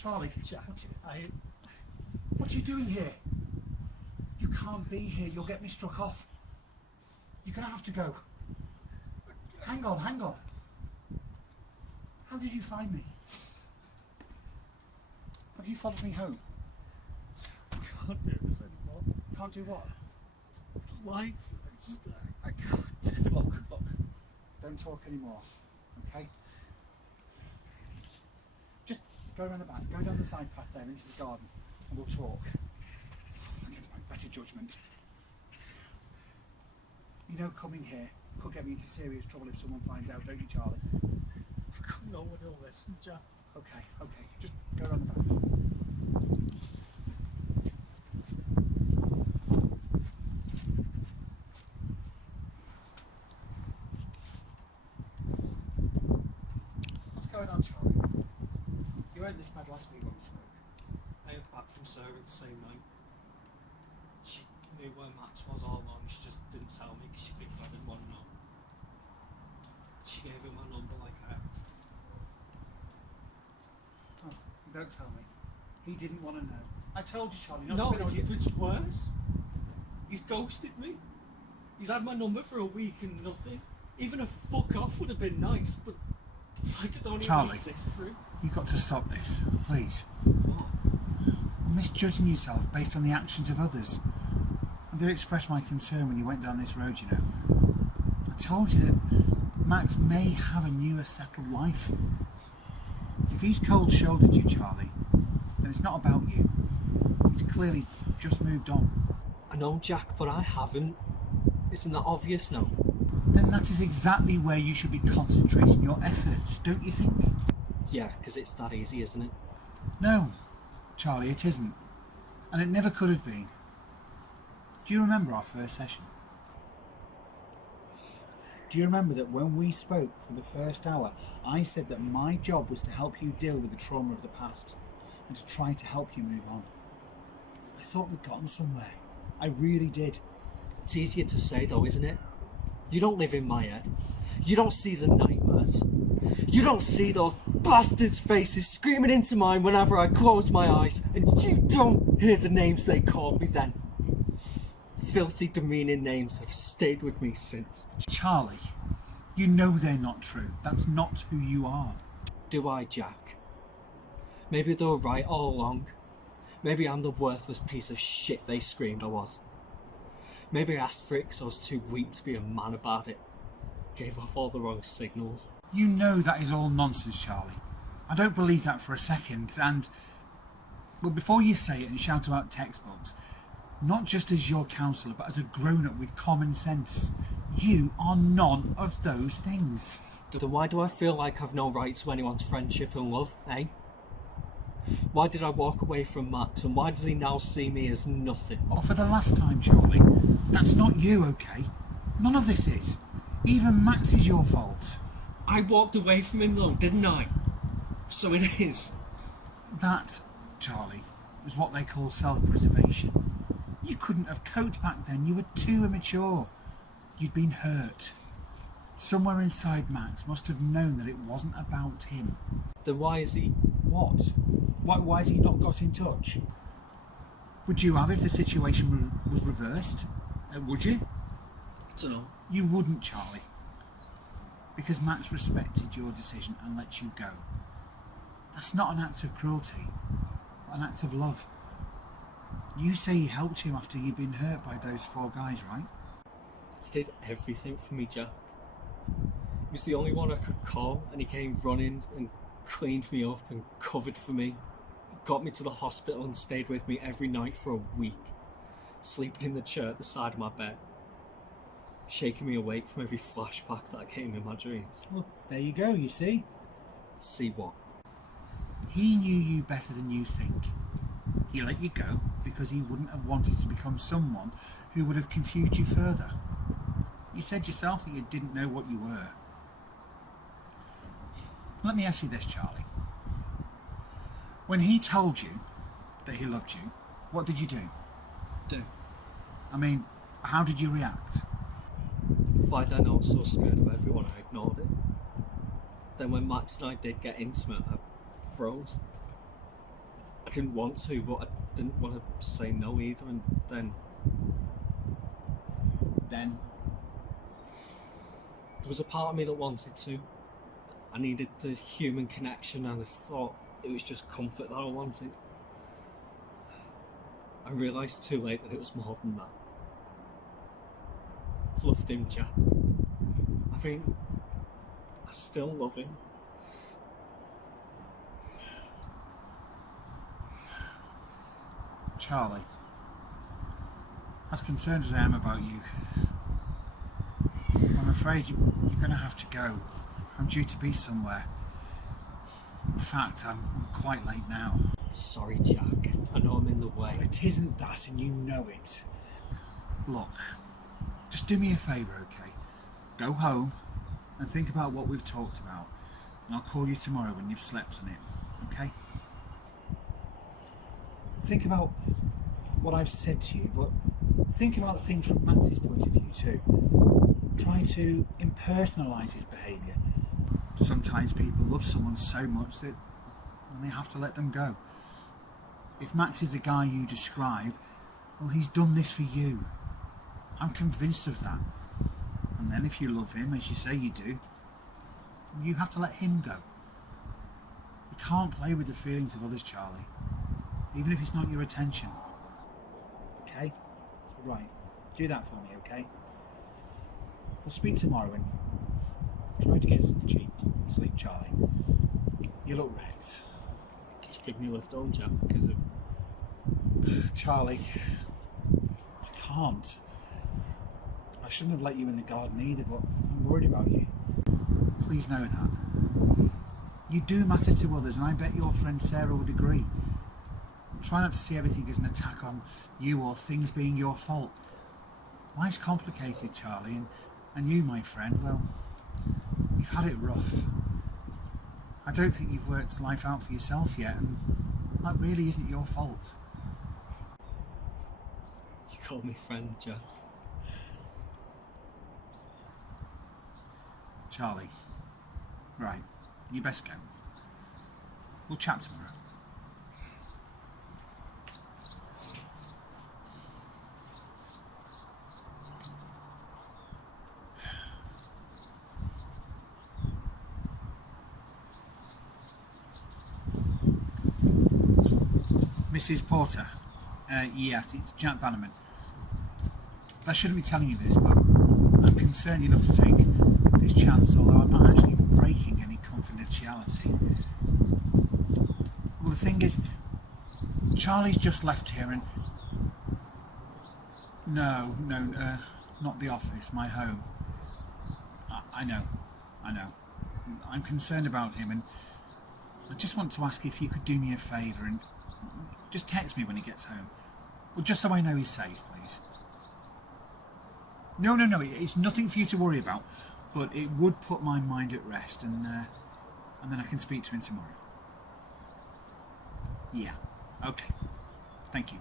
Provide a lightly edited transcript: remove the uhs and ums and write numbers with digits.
Charlie, Jack, what are you doing here? You can't be here. You'll get me struck off. You're going to have to go. Hang on. How did you find me? Have you followed me home? I can't do this anymore. Can't do what? Life, I can't do it. Look. Don't talk anymore, okay? Just go around the back. Go down the side path there into the garden and we'll talk. Against my better judgment. You know, coming here could get me into serious trouble if someone finds out, don't you, Charlie? No one will listen, Jack. Okay. Just go around the back. What's going on, Charlie? You weren't this bad last week when we spoke. I got back from Sarah the same night. She knew where Max was all along, she just didn't tell me because she figured I didn't want to know. She gave him my number like I asked. Oh, don't tell me. He didn't want to know. I told you, Charlie, not No, to spit on you. it's worse. He's ghosted me. He's had my number for a week and nothing. Even a fuck off would have been nice, but it's like it don't Charlie, even exist for him. You've got to stop this, please. What? You're misjudging yourself based on the actions of others. I did express my concern when you went down this road, you know. I told you that Max may have a newer settled life. If he's cold-shouldered you, Charlie, then it's not about you. He's clearly just moved on. I know, Jack, but I haven't. Isn't that obvious now? Then that is exactly where you should be concentrating your efforts, don't you think? Yeah, because it's that easy, isn't it? No, Charlie, it isn't. And it never could have been. Do you remember our first session? Do you remember that when we spoke for the first hour, I said that my job was to help you deal with the trauma of the past and to try to help you move on? I thought we'd gotten somewhere. I really did. It's easier to say though, isn't it? You don't live in my head. You don't see the nightmares. You don't see those bastards' faces screaming into mine whenever I close my eyes, and you don't hear the names they called me then. Filthy, demeaning names have stayed with me since. Charlie, you know they're not true. That's not who you are. Do I, Jack? Maybe they were right all along. Maybe I'm the worthless piece of shit they screamed I was. Maybe I asked for it because I was too weak to be a man about it. Gave off all the wrong signals. You know that is all nonsense, Charlie. I don't believe that for a second, and... Well, before you say it and shout about textbooks, not just as your counsellor, but as a grown-up with common sense, you are none of those things. Then why do I feel like I've no right to anyone's friendship and love, eh? Why did I walk away from Max, and why does he now see me as nothing? Oh, for the last time, Charlie, that's not you, okay? None of this is. Even Max is your fault. I walked away from him though, didn't I? So it is. That, Charlie, was what they call self-preservation. You couldn't have coped back then. You were too immature. You'd been hurt. Somewhere inside Max must have known that it wasn't about him. Then why is he... What? Why has he not got in touch? Would you have if the situation was reversed? Would you? I don't know. You wouldn't, Charlie. Because Max respected your decision and let you go. That's not an act of cruelty, but an act of love. You say he helped you after you'd been hurt by those 4 guys, right? He did everything for me, Jack. He was the only one I could call, and he came running and cleaned me up and covered for me. Got me to the hospital and stayed with me every night for a week, sleeping in the chair at the side of my bed, shaking me awake from every flashback that came in my dreams. Well, there you go, you see. See what? He knew you better than you think. He let you go because he wouldn't have wanted to become someone who would have confused you further. You said yourself that you didn't know what you were. Let me ask you this, Charlie. When he told you that he loved you, what did you do? I mean, how did you react? By then I was so scared of everyone I ignored it. Then when Max and I did get intimate, I froze. I didn't want to, but I didn't want to say no either. And then Then, there was a part of me that wanted to. I needed the human connection, and I thought it was just comfort that I wanted. I realised too late that it was more than that. Loved him, Jack. I mean, I still love him. Charlie, as concerned as I am about you, I'm afraid you're going to have to go. I'm due to be somewhere. In fact, I'm quite late now. Sorry, Jack. I know I'm in the way. It isn't that, and you know it. Look, just do me a favour, okay? Go home and think about what we've talked about. And I'll call you tomorrow when you've slept on it, okay? Think about what I've said to you, but think about the things from Max's point of view too. Try to impersonalise his behaviour. Sometimes people love someone so much that they have to let them go. If Max is the guy you describe, well, he's done this for you. I'm convinced of that. And then if you love him, as you say you do, you have to let him go. You can't play with the feelings of others, Charlie, even if it's not your attention. Okay? Right. Do that for me, okay? We'll speak tomorrow and try to get some cheap sleep, Charlie. You look wrecked. Just give me a lift home, Jack, because of... Charlie, I can't. I shouldn't have let you in the garden either, but I'm worried about you. Please know that. You do matter to others, and I bet your friend Sarah would agree. Try not to see everything as an attack on you or things being your fault. Life's complicated, Charlie, and you, my friend, well, you've had it rough. I don't think you've worked life out for yourself yet, and that really isn't your fault. You call me friend, Jack. Charlie, right, you best go. We'll chat tomorrow. Mrs. Porter. Yes, it's Jack Bannerman. I shouldn't be telling you this, but I'm concerned enough to take this chance, although I'm not actually breaking any confidentiality. Well, the thing is, Charlie's just left here and... No, not the office, my home. I know. I'm concerned about him, and I just want to ask if you could do me a favour and just text me when he gets home. Well, just so I know he's safe, please. No, it's nothing for you to worry about, but it would put my mind at rest, and then I can speak to him tomorrow. Yeah, okay. Thank you.